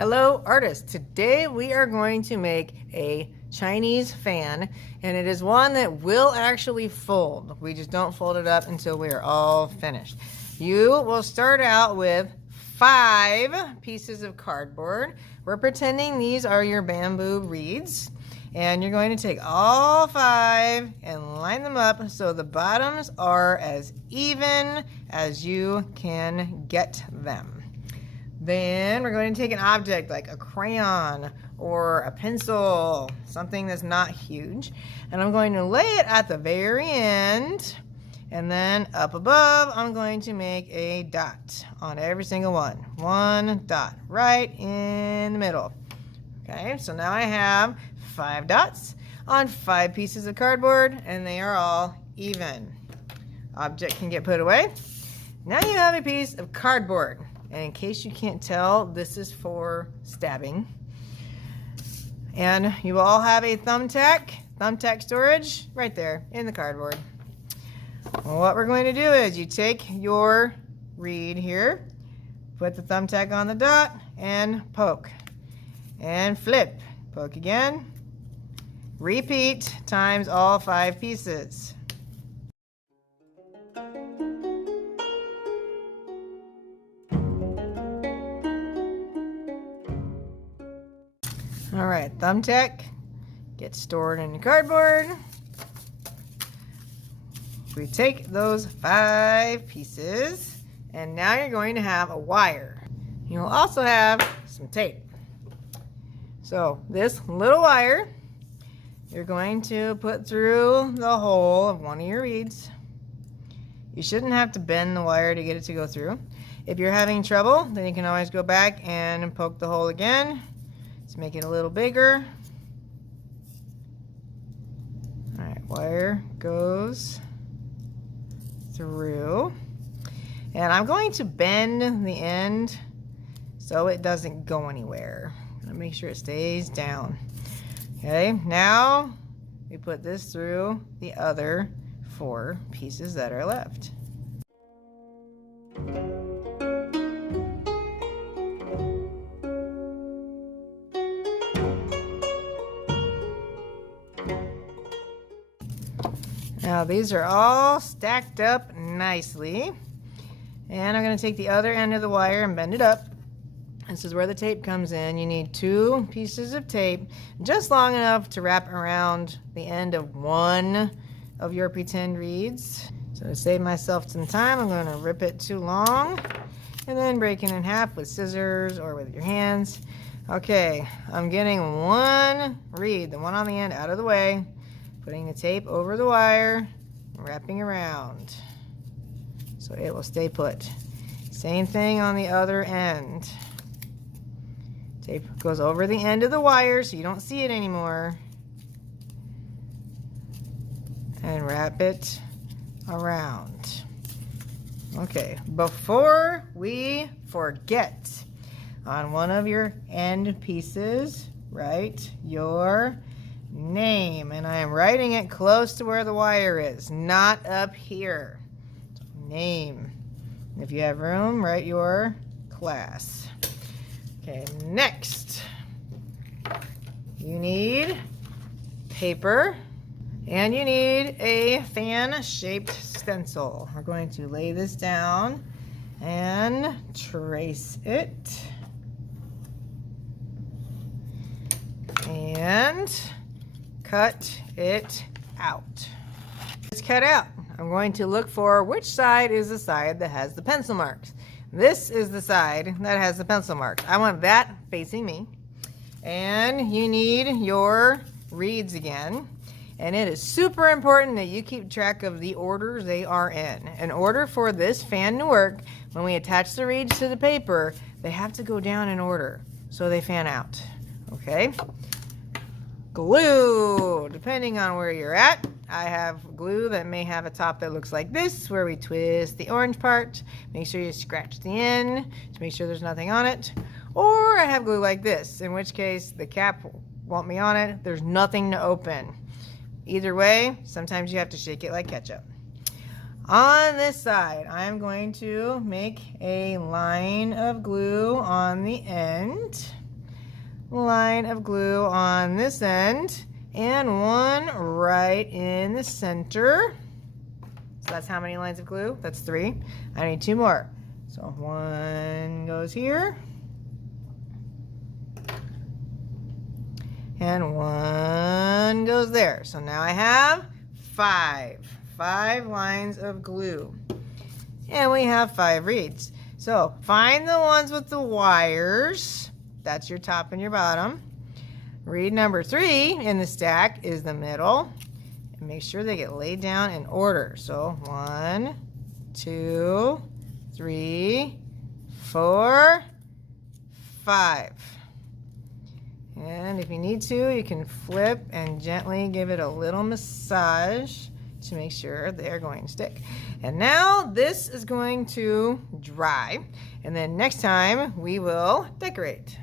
Hello artists, today we are going to make a Chinese fan, and it is one that will actually fold. We just don't fold it up until we are all finished. You will start out with 5 pieces of cardboard. We're pretending these are your bamboo reeds, and you're going to take all 5 and line them up so the bottoms are as even as you can get them. Then we're going to take an object like a crayon or a pencil, something that's not huge, and I'm going to lay it at the very end, and then up above I'm going to make a dot on every single one. One dot right in the middle. Okay, so now I have 5 dots on 5 pieces of cardboard, and they are all even. Object can get put away. Now you have a piece of cardboard. And in case you can't tell, this is for stabbing. And you will all have a thumbtack storage right there in the cardboard. Well, what we're going to do is you take your reed here, put the thumbtack on the dot, and poke. And flip. Poke again. Repeat times all 5 pieces. All right, thumbtack gets stored in the cardboard. We take those 5 pieces, and now you're going to have a wire. You'll also have some tape. So this little wire, you're going to put through the hole of one of your reeds. You shouldn't have to bend the wire to get it to go through. If you're having trouble, then you can always go back and poke the hole again. Let's make it a little bigger. All right, wire goes through. And I'm going to bend the end so it doesn't go anywhere. Make sure it stays down. Okay, now we put this through the other 4 pieces that are left. Now these are all stacked up nicely, and I'm going to take the other end of the wire and bend it up. This is where the tape comes in. You need 2 pieces of tape, just long enough to wrap around the end of one of your pretend reeds. So to save myself some time, I'm going to rip it too long and then break it in half with scissors or with your hands. Okay, I'm getting one reed, the one on the end, out of the way. Putting the tape over the wire and wrapping around so it will stay put. Same thing on the other end. Tape goes over the end of the wire so you don't see it anymore. And wrap it around. Okay, before we forget, on one of your end pieces, write your name, and I am writing it close to where the wire is, not up here. Name. If you have room, write your class. Okay, next you need paper and you need a fan-shaped stencil. We're going to lay this down and trace it and cut it out. It's cut out. I'm going to look for which side is the side that has the pencil marks. This is the side that has the pencil marks. I want that facing me. And you need your reeds again. And it is super important that you keep track of the order they are in. In order for this fan to work, when we attach the reeds to the paper, they have to go down in order so they fan out. Okay? Glue, depending on where you're at. I have glue that may have a top that looks like this, where we twist the orange part. Make sure you scratch the end to make sure there's nothing on it. Or I have glue like this, in which case the cap won't be on it. There's nothing to open. Either way, sometimes you have to shake it like ketchup. On this side, I'm going to make a line of glue on the end. line of glue on this end and one right in the center. So that's how many lines of glue? That's 3. I need 2 more. So 1 goes here. And 1 goes there. So now I have 5 lines of glue. And we have 5 reeds. So find the ones with the wires. That's your top and your bottom. Reed number 3 in the stack is the middle. And make sure they get laid down in order. So 1, 2, 3, 4, 5. And if you need to, you can flip and gently give it a little massage to make sure they're going to stick. And now this is going to dry. And then next time we will decorate.